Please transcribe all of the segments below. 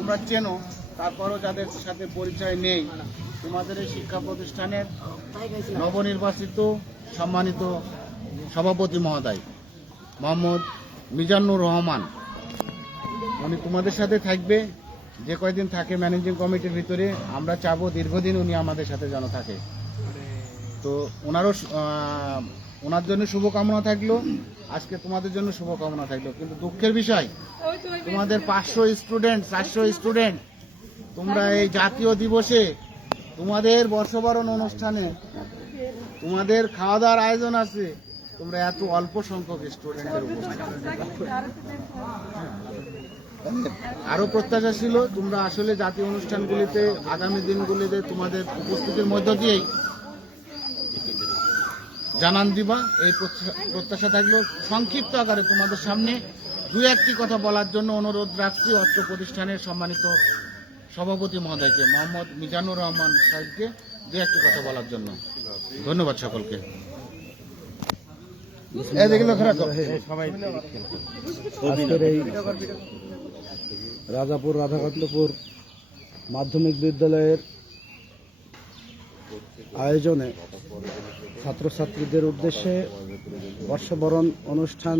তোমরা চেনো, তারপরও যাদের সাথে পরিচয় নেই, তোমাদের এই শিক্ষা প্রতিষ্ঠানের নবনির্বাচিত সম্মানিত সভাপতি মহোদয়, মোহাম্মদ মিজানুর রহমান। উনি তোমাদের সাথে থাকবে, যে কয়দিন থাকে ম্যানেজিং কমিটির ভিতরে, আমরা চাবো দীর্ঘদিন উনি আমাদের সাথে যেন থাকে। তো ওনারও ওনার জন্য শুভকামনা থাকল, আজকে তোমাদের জন্য শুভকামনা থাকল। কিন্তু দুঃখের বিষয়, তোমাদের পাঁচশো স্টুডেন্ট চারশো স্টুডেন্ট তোমরা এই জাতীয় দিবসে তোমাদের বর্ষবরণ অনুষ্ঠানে তোমাদের খাওয়া দাওয়ার আয়োজন আছে, তোমরা এত অল্প সংখ্যক স্টুডেন্টের উপস্থিত। আরও প্রত্যাশা ছিল, তোমরা আসলে জাতীয় অনুষ্ঠানগুলিতে, আগামী দিনগুলিতে তোমাদের উপস্থিতির মধ্য দিয়েই জানান দিবা। এই প্রত্যাশা- থাকল সংক্ষিপ্ত আকারে তোমাদের সামনে দু একটি কথা বলার জন্য অনুরোধ রাখছি অত্র প্রতিষ্ঠানের সম্মানিত সভাপতি মহোদয়কে, মোহাম্মদ মিজানুর রহমান সাহেবকে দু একটি কথা বলার জন্য। ধন্যবাদ সকলকে। রাজাপুর, রাধাকান্তপুর মাধ্যমিক বিদ্যালয়ের আয়োজনে ছাত্রছাত্রীদের উদ্দেশ্যে বর্ষবরণ অনুষ্ঠান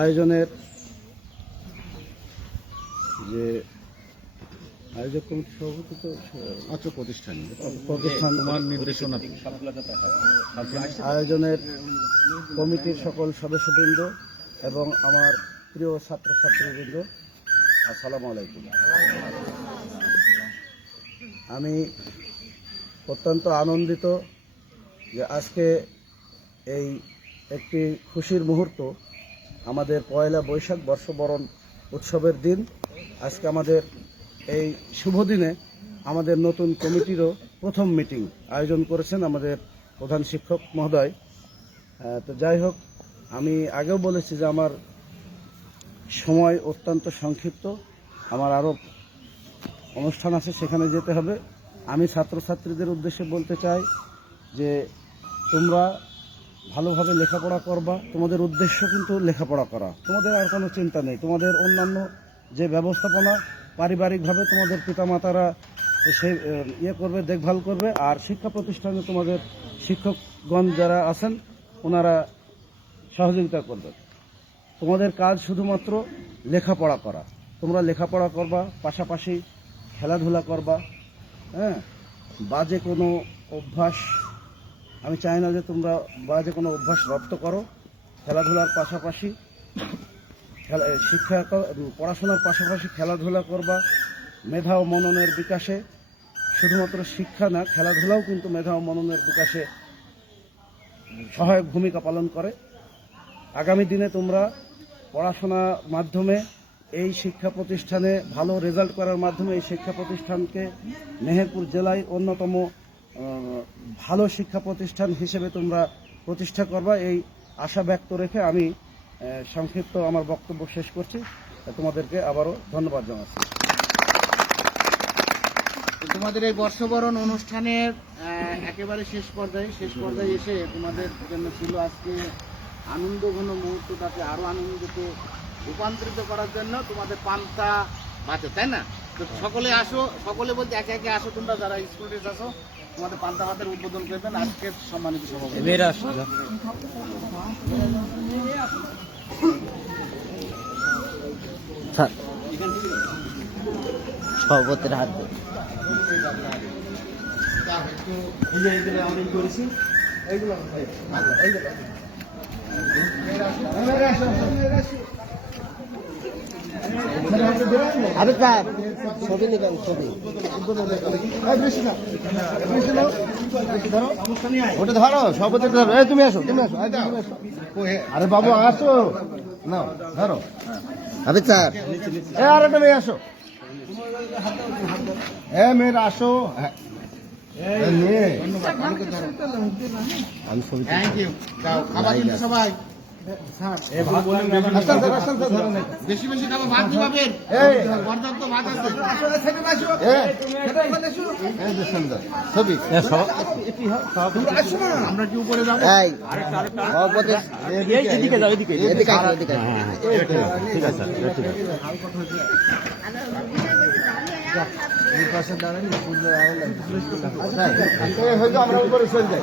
আয়োজনের যে আয়োজক কমিটির সভাপতি তো অত্র প্রতিষ্ঠান। প্রতিষ্ঠান নির্দেশনা আয়োজনের কমিটির সকল সদস্যবৃন্দ এবং আমার প্রিয় ছাত্রছাত্রীবৃন্দ আসসালামু আলাইকুম। আমি অত্যন্ত আনন্দিত যে আজকে এই একটি খুশির মুহূর্ত, আমাদের পয়লা বৈশাখ বর্ষবরণ উৎসবের দিন। আজকে আমাদের এই শুভ দিনে আমাদের নতুন কমিটিরও প্রথম মিটিং আয়োজন করেছেন আমাদের প্রধান শিক্ষক মহোদয়। তো যাই হোক, আমি আগেও বলেছি যে আমার সময় অত্যন্ত সংক্ষিপ্ত। আমার আরও অনুষ্ঠান আছে, সেখানে যেতে হবে। আমি ছাত্রছাত্রীদের উদ্দেশ্যে বলতে চাই যে তোমরা ভালোভাবে লেখাপড়া করবা। তোমাদের উদ্দেশ্য কিন্তু লেখাপড়া করা। তোমাদের আর কোনো চিন্তা নেই। তোমাদের অন্যান্য যে ব্যবস্থাপনা পারিবারিকভাবে তোমাদের পিতামাতারা সে আহ, ইয়ে করবে দেখভাল করবে আর শিক্ষা প্রতিষ্ঠানে তোমাদের শিক্ষকগণ যারা আছেন ওনারা সহযোগিতা করবে। তোমাদের কাজ শুধুমাত্র লেখাপড়া করা। তোমরা লেখাপড়া করবা পাশাপাশি খেলাধুলা করবা হ্যাঁ? বাজে কোনো অভ্যাস আমি চাই না যে তোমরা বাজে কোনো অভ্যাস রপ্ত করো, খেলাধুলার পাশাপাশি, খেলা শিক্ষা পড়াশোনার পাশাপাশি খেলাধুলা করবা, মেধা ও মননের বিকাশে। শুধুমাত্র শিক্ষা না, খেলাধুলাও কিন্তু মেধা ও মননের বিকাশে সহায়ক ভূমিকা পালন করে। আগামী দিনে তোমরা পড়াশোনার মাধ্যমে এই শিক্ষা প্রতিষ্ঠানে ভালো রেজাল্ট করার মাধ্যমে এই শিক্ষা প্রতিষ্ঠানকে মেহেরপুর জেলায় অন্যতম ভালো শিক্ষা প্রতিষ্ঠান হিসেবে তোমরা প্রতিষ্ঠা করবা, এই আশা ব্যক্ত রেখে আমি সংক্ষিপ্ত আমার বক্তব্য শেষ করছি। তোমাদেরকে আবারও ধন্যবাদ জানাচ্ছি। তোমাদের এই বর্ষবরণ অনুষ্ঠানের একেবারে শেষ পর্যায়ে শেষ পর্যায়ে এসে তোমাদের জন্য ছিল আজকে আনন্দ ঘন মুহূর্তটাকে আরও আনন্দিত রূপান্তরিত করার জন্য তোমাদের পান্তা ভাতে তাই না? তো সকলে আসো, সকলে বলতে একে একে আসো তোমরা, যারা স্টুডেন্ট আসো। তোমাদের পান্তা ভাতের উদ্বোধন করবেন আজকের সম্মানিত সভাপতি। সভাপতির হাত আরে স্যার ছবি নেবেন ছবি। ওটা ধরো সব ধরো। এই তুমি আসো তুমি আসো। আরে বাবু আসো। না ধরো। আরে স্যার। এ আরে তুমি আসো। এ মেয়েরা আসো। হ্যাঁ। মেয়ে। আমি ছবি থ্যাংক ইউ খাবার সবাই। বেশি বেশি খাবার ভাত দিবাবেন পর্যাপ্ত ভাত আছে আমরা কি উপরে যাব এদিকে যাও এদিকে এদিকে ঠিক আছে আমরা উপরে চলে যাই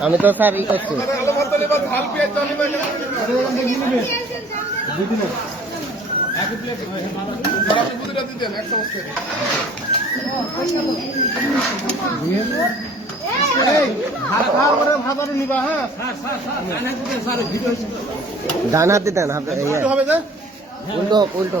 আমি তো স্যার ই করছি ডান হাতে ইয়ে। উল্টো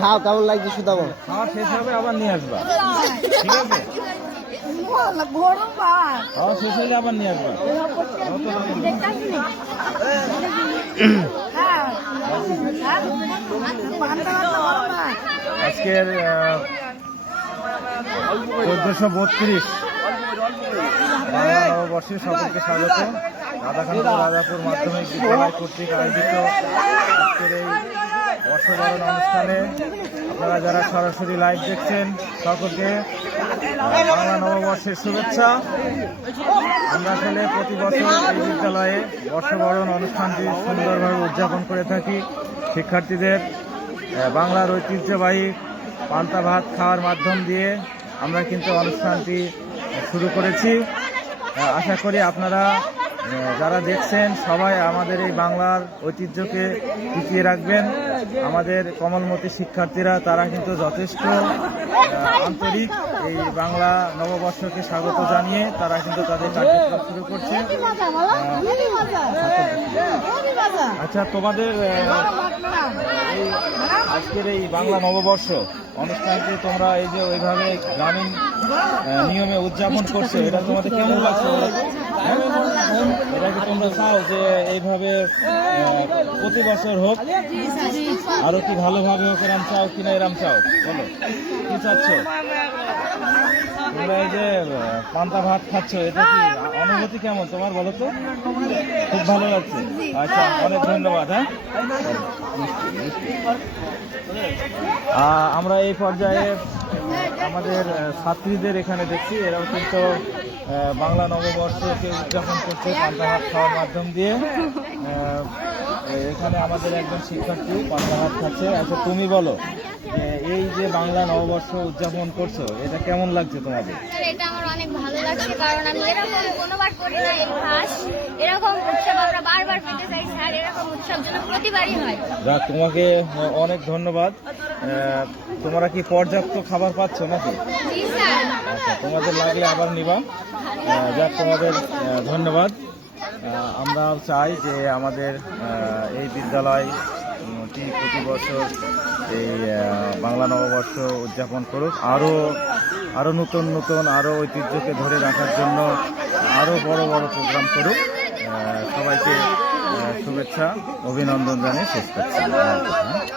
খাও, কেমন লাগছে সুদামো? খাওয়া শেষ হবে, আবার নিয়ে আসবা। ঠিক আছে? আজকের চোদ্দশো বত্রিশ। নববর্ষে সকলকে স্বাগত। রাধাকান্ত রাজাপুর মাধ্যমিক বিদ্যালয় কর্তৃক আয়োজিত আজকের এই বর্ষবরণ অনুষ্ঠানে আপনারা যারা সরাসরি লাইভ দেখছেন, সকলকে বাংলা নববর্ষের শুভেচ্ছা। আমরা আসলে প্রতি বছর এই বিদ্যালয়ে বর্ষবরণ অনুষ্ঠানটি সুন্দরভাবে উদযাপন করে থাকি। শিক্ষার্থীদের বাংলার ঐতিহ্যবাহী পান্তা ভাত খাওয়ার মাধ্যম দিয়ে আমরা কিন্তু অনুষ্ঠানটি শুরু করেছি। আশা করি আপনারা যারা দেখছেন, সবাই আমাদের এই বাংলার ঐতিহ্যকে টিকিয়ে রাখবেন। আমাদের কমলমতি শিক্ষার্থীরা, তারা কিন্তু যথেষ্ট আন্তরিক এই বাংলা নববর্ষকে স্বাগত জানিয়ে তারা কিন্তু তাদের কার্যক্রম শুরু করছে। আচ্ছা তোমাদের আজকের এই বাংলা নববর্ষ অনুষ্ঠানটি তোমরা এই যে ওইভাবে গ্রামীণ নিয়মে উদযাপন করছ, এটা তোমাদের কেমন লাগছে? বলো তো? হ্যাঁ? এটা কি তোমরা চাও যে এইভাবে প্রতি বছর হোক, আরও কি ভালোভাবে হোক, এরম চাও কিনা এরম চাও বলো, কি চাচ্ছ তোমরা এই যে পান্তা ভাত খাচ্ছ, এটা কি অনুভূতি কেমন তোমার, বলো তো খুব ভালো লাগছে আচ্ছা অনেক ধন্যবাদ হ্যাঁ আমরা এই পর্যায়ে আমাদের ছাত্রীদের এখানে দেখছি, এরাও কিন্তু বাংলা নববর্ষকে উদযাপন করছে পান্তা ভাত খাওয়ার মাধ্যম দিয়ে। এখানে আমাদের একজন শিক্ষার্থী পান্তা ভাত খাচ্ছে। আচ্ছা তুমি বলো। এই যে বাংলা নববর্ষ উদযাপন করছ এটা কেমন লাগছে তোমাদের? এটা আমার অনেক ভালো লাগছে কারণ আমি এরকম কোনোবার করি না এই ফার্স এরকম উৎসব আমরা বারবার পেতে চাই স্যার এরকম উৎসব যেন প্রতিবারই হয়। যাক তোমাকে অনেক ধন্যবাদ। তোমরা কি পর্যাপ্ত খাবার পাচ্ছ নাকি? আচ্ছা তোমাদের লাগলে আবার নিবা। যাক তোমাদের ধন্যবাদ। আমরা চাই যে আমাদের এই বিদ্যালয় উম, প্রতি বছর এই বাংলা নববর্ষ উদযাপন করুক। আরও আরও নতুন নতুন আরও ঐতিহ্যকে ধরে রাখার জন্য আরও বড় বড় প্রোগ্রাম করুক। সবাইকে শুভেচ্ছা অভিনন্দন জানিয়ে শেষ করছি।